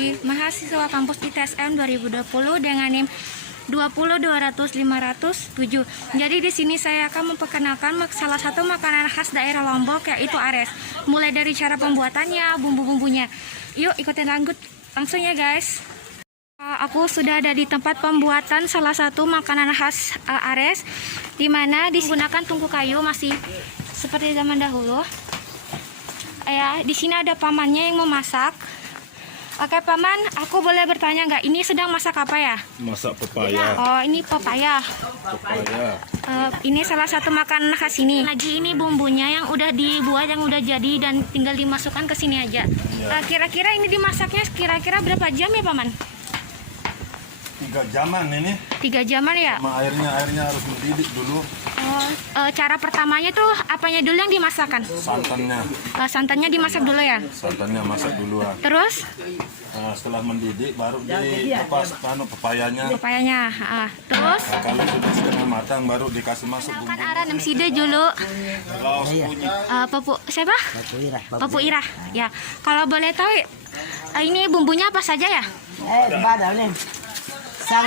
dari mahasiswa kampus ITSM 2020 dengan NIM 20200-507. Jadi di sini saya akan memperkenalkan salah satu makanan khas daerah Lombok, yaitu ares. Mulai dari cara pembuatannya, bumbu-bumbunya. Yuk ikutin langsung ya guys. Aku sudah ada di tempat pembuatan salah satu makanan khas ares, di mana digunakan tungku kayu masih seperti zaman dahulu. Ya, di sini ada pamannya yang memasak. Oke paman, aku boleh bertanya nggak? Ini sedang masak apa ya? Masak pepaya. Oh, ini pepaya. Ini salah satu makanan khas ini. Lagi ini bumbunya yang udah dibuat, yang udah jadi dan tinggal dimasukkan ke sini aja. Ya. Kira-kira ini dimasaknya kira-kira berapa jam ya paman? 3 jaman ini. 3 jaman ya? Sama airnya harus mendidih dulu. Cara pertamanya tuh apanya dulu yang dimasakkan? Santannya. Santannya dimasak dulu ya? Santannya masak duluan. Terus? Setelah mendidih baru dilepas pepayanya. Pepayanya. Terus? Nah, kalau sudah setengah matang baru dikasih masuk bumbu. Kan ara nem side dulu. Laos punya. Papu siapa? Papu Irah. Ya. Kalau boleh tahu ini bumbunya apa saja ya? Sang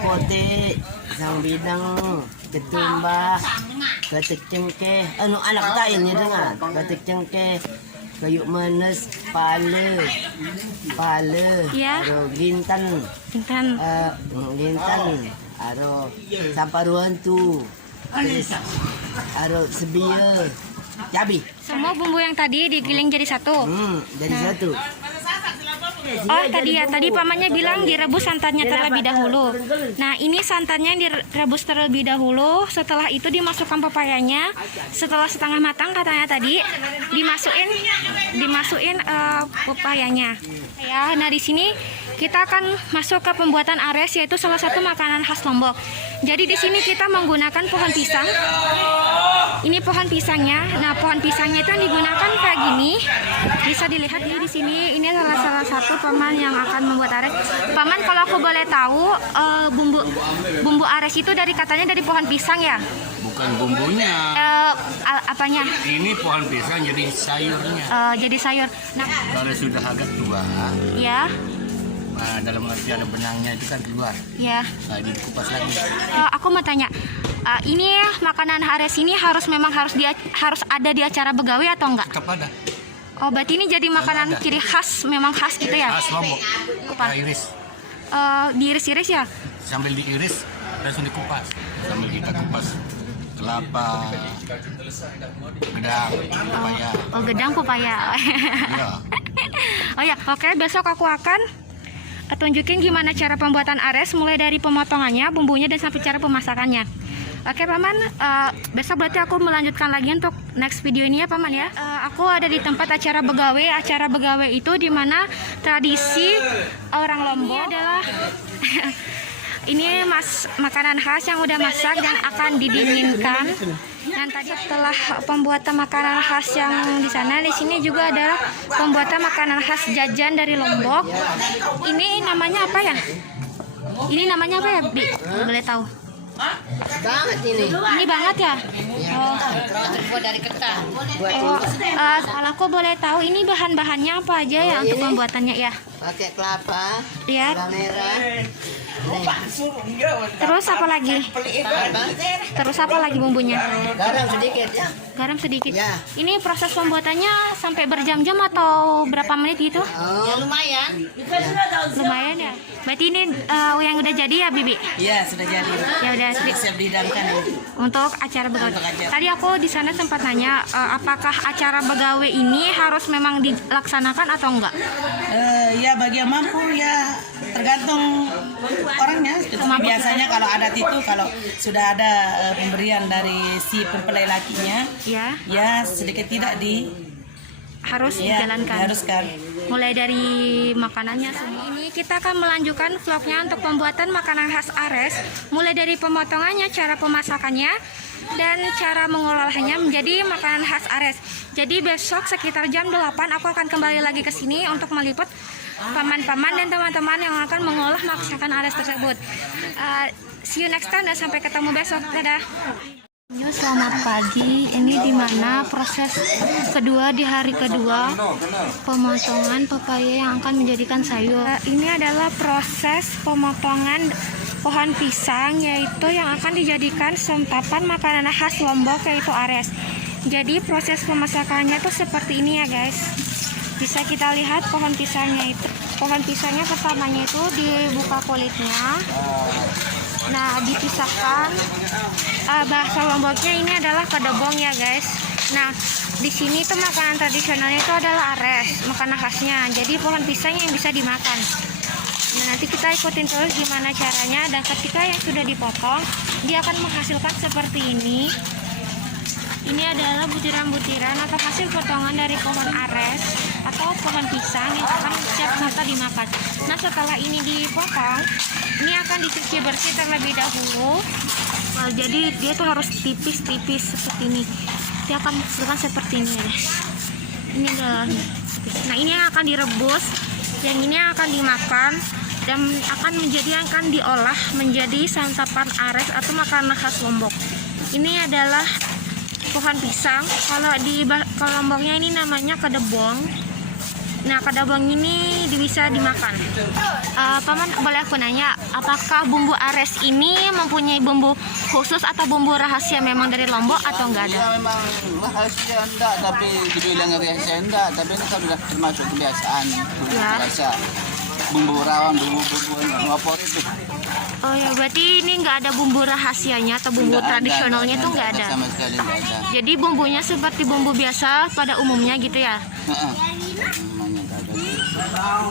putih, sang bidang, ketumbar, batik cengkeh, anak tail ni dengar, batik cengkeh, kayu manis, pala, Ya. aro gintan, Tingkan. aro samparuan tu, aro sebia, cabai, Semua bumbu yang tadi digiling jadi satu. dari satu. Oh tadi pamannya bilang direbus santannya terlebih dahulu. Nah ini santannya yang direbus terlebih dahulu. Setelah itu dimasukkan pepayanya. Setelah setengah matang katanya tadi dimasukin pepayanya. Ya, nah di sini kita akan masuk ke pembuatan ares, yaitu salah satu makanan khas Lombok. Jadi di sini kita menggunakan pohon pisang. Ini pohon pisangnya. Nah pohon pisangnya itu yang digunakan kayak gini. Bisa dilihat di sini. Ini adalah salah satu paman yang akan membuat ares. Paman, kalau aku boleh tahu, bumbu ares itu katanya dari pohon pisang ya? Bukan bumbunya. Apanya? Ini pohon pisang jadi sayurnya. Jadi sayur. Nah, Kalau sudah agak tua, ya, dalam arti ada benangnya itu kan keluar. ya. Nah, dikupas lagi. Aku mau tanya, ini makanan ares ini harus ada di acara begawi atau enggak? Tetap ada. Oh, berarti ini jadi makanan ada. ciri khas, memang khas gitu ya? Khas Lombok. Apa? Kita iris. Diiris-iris ya? Sambil diiris, langsung dikupas. Sambil kita kupas kelapa, gedang, pepaya. Oh, gedang pepaya. Ya. Oh ya, oke, besok aku akan tunjukin gimana cara pembuatan ares, mulai dari pemotongannya, bumbunya, dan sampai cara pemasakannya. Oke paman, besok berarti aku melanjutkan lagi untuk next video ini ya paman ya. Aku ada di tempat acara begawe. Acara begawe itu dimana tradisi orang Lombok adalah ini makanan khas yang udah masak dan akan didinginkan. Dan tadi setelah pembuatan makanan khas yang di sana, di sini juga adalah pembuatan makanan khas jajan dari Lombok. Ini namanya apa ya? Ini namanya apa ya, Bi? Boleh tahu? Banget ini. Ini banget ya? Oh. Buat dari ketan. Kalau aku boleh tahu ini bahan-bahannya apa aja ya untuk pembuatannya ya? Pakai kelapa, Ya. gula merah. Terus apa lagi? Terus apa lagi bumbunya? Garam sedikit ya. Garam sedikit. Ya. Ini proses pembuatannya sampai berjam-jam atau berapa menit gitu? Ya lumayan. Lumayan ya. Berarti ini yang udah jadi ya, Bibi? Iya sudah jadi. Ya udah Siap dihidangkan. untuk acara begawe. Untuk acara. Tadi aku di sana sempat nanya apakah acara begawe ini harus memang dilaksanakan atau enggak? Ya bagi yang mampu ya tergantung orangnya. Biasanya kalau adat itu kalau sudah ada pemberian dari si mempelai lakinya, Ya, ya sedikit tidak harus ya, dijalankan. diharuskan. Mulai dari makanannya semua. Ini kita akan melanjutkan vlognya untuk pembuatan makanan khas ares, mulai dari pemotongannya, cara pemasakannya, dan cara mengolahnya menjadi makanan khas ares. Jadi besok sekitar jam 8 aku akan kembali lagi ke sini untuk meliput paman-paman dan teman-teman yang akan mengolah masakan ares tersebut. See you next time dan sampai ketemu besok. Dadah. Selamat pagi. Ini dimana proses kedua di hari kedua pemotongan pepaya yang akan menjadikan sayur. Ini adalah proses pemotongan pohon pisang, yaitu yang akan dijadikan santapan makanan khas Lombok, yaitu ares. Jadi proses pemasakannya tuh seperti ini ya guys. Bisa kita lihat pohon pisangnya itu. Pohon pisangnya pertamanya itu dibuka kulitnya. Nah, dipisahkan. Bahasa Lomboknya ini adalah kedebong ya guys. Nah, di sini tuh makanan tradisionalnya itu adalah ares, makanan khasnya. Jadi pohon pisang yang bisa dimakan. Nah, nanti kita ikutin terus gimana caranya. Dan ketika yang sudah dipotong, dia akan menghasilkan seperti ini. Ini adalah butiran-butiran atau hasil potongan dari pohon ares atau pohon pisang yang akan siap mata dimakan. Nah, setelah ini dipotong, ini akan dicuci bersih terlebih dahulu. Jadi dia tuh harus tipis-tipis seperti ini. Dia akan menghasilkan seperti ini guys. Ini adalah tipis. Nah, ini yang akan direbus, yang ini akan dimakan, dan akan diolah menjadi santapan ares atau makanan khas Lombok. Ini adalah pohon pisang. Kalau di Lomboknya ini namanya kedebong. Nah, kedebong ini bisa dimakan. Paman, boleh aku nanya, apakah bumbu ares ini mempunyai bumbu khusus atau bumbu rahasia memang dari Lombok atau enggak ada? Ya, memang rahasia enggak, tapi dibilang rahasia enggak, tapi ini kan sudah termasuk kebiasaan. Ya. Biasa bumbu rawon, bumbu favorit itu. Oh ya, berarti ini nggak ada bumbu rahasianya atau bumbu Nggak ada, tradisionalnya tuh nggak ada. Sama sekali nggak ada. Jadi bumbunya seperti bumbu biasa pada umumnya gitu ya. Heeh. Namanya nggak ada.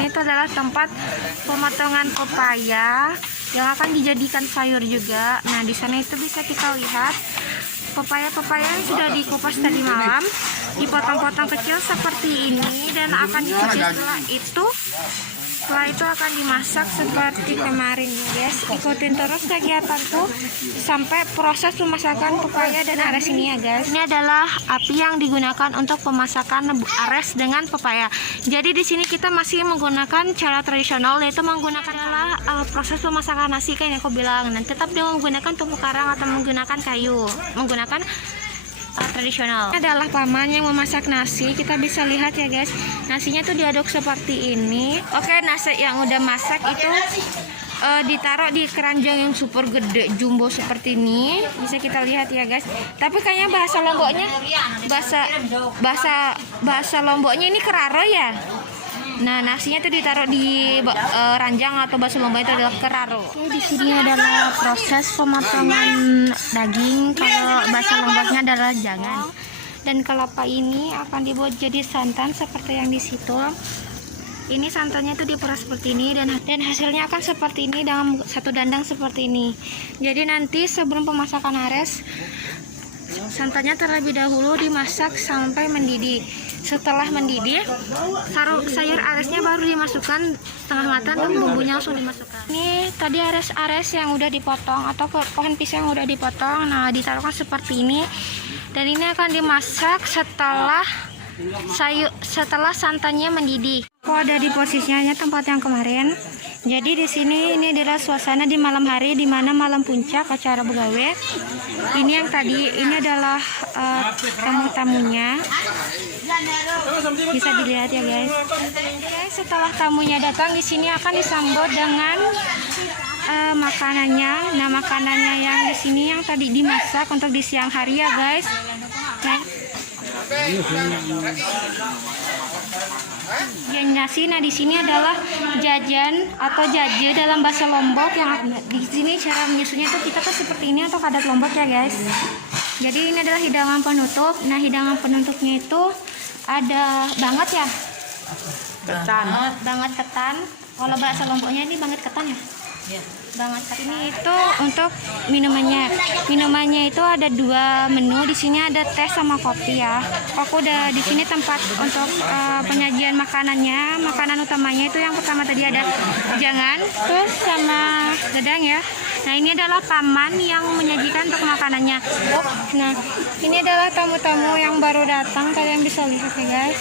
Ini tuh adalah tempat pemotongan pepaya yang akan dijadikan sayur juga. Nah, di sana itu bisa kita lihat pepaya-pepaya yang sudah dikupas tadi malam, dipotong-potong kecil seperti ini dan akan dicuci. Setelah itu akan dimasak seperti kemarin ya guys. Ikutin terus kegiatan tuh sampai proses pemasakan pepaya dan ares ini ya guys. Ini adalah api yang digunakan untuk pemasakan ares dengan pepaya. Jadi di sini kita masih menggunakan cara tradisional, yaitu menggunakan proses pemasakan nasi kayak yang aku bilang. Dan tetap dengan menggunakan tumpu karang atau menggunakan kayu, menggunakan tradisional. Ini adalah paman yang memasak nasi. Kita bisa lihat ya guys, nasinya tuh diaduk seperti ini. Oke, nasi yang udah masak itu ditaruh di keranjang yang super gede jumbo seperti ini. Bisa kita lihat ya guys. Tapi kayaknya bahasa Lomboknya ini keraro ya. Nah, nasinya itu ditaruh di ranjang atau bahasa Lombok itu adalah keraro. Oke, di sini adalah proses pemotongan daging. Kalau bahasa Lomboknya adalah jangan. Dan kelapa ini akan dibuat jadi santan seperti yang di situ. Ini santannya itu diperas seperti ini dan hasilnya akan seperti ini dalam satu dandang seperti ini. Jadi nanti sebelum pemasakan ares, santannya terlebih dahulu dimasak sampai mendidih. Setelah mendidih, sayur aresnya baru dimasukkan setengah matang dan bumbunya langsung dimasukkan. Ini tadi ares yang udah dipotong atau pohon pisang yang udah dipotong. Nah, ditaruhkan seperti ini. Dan ini akan dimasak setelah santannya mendidih. Aku ada di posisinya tempat yang kemarin. Jadi di sini ini adalah suasana di malam hari, di mana malam puncak acara begawe. Ini yang tadi, ini adalah tamu-tamunya. Bisa dilihat ya guys. Oke, setelah tamunya datang, di sini akan disambut dengan makanannya. Nah, makanannya yang di sini yang tadi dimasak untuk di siang hari ya guys. Nah, nasi. Nah, di sini adalah jajan atau jaje dalam bahasa Lombok. Yang di sini cara menyusunnya itu kita kan seperti ini atau adat Lombok ya guys. Jadi ini adalah hidangan penutup. Nah, hidangan penutupnya itu ada banget ya, banget ketan. Kalau bahasa Lomboknya ini banget ketan ya. Banget ini itu untuk minumannya itu ada 2 menu. Di sini ada teh sama kopi ya. Aku udah di sini tempat untuk penyajian makanannya. Makanan utamanya itu yang pertama tadi ada jangan, terus sama gedang ya. Nah, ini adalah paman yang menyajikan untuk makanannya. Nah, ini adalah tamu-tamu yang baru datang, kalian bisa lihat ya guys.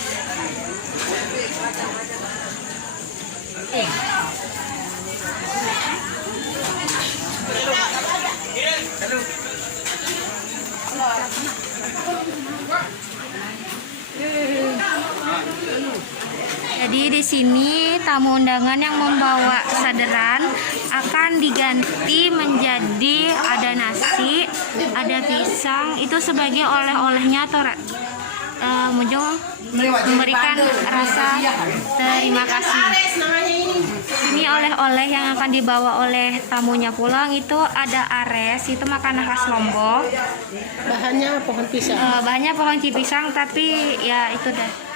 sini tamu undangan yang membawa saderan akan diganti menjadi ada nasi, ada pisang, itu sebagai oleh-olehnya atau Mujung memberikan rasa terima kasih. Ini oleh-oleh yang akan dibawa oleh tamunya pulang itu ada ares, itu makanan khas Lombok. Bahannya pohon pisang. Bahannya pohon pisang, tapi ya itu dah.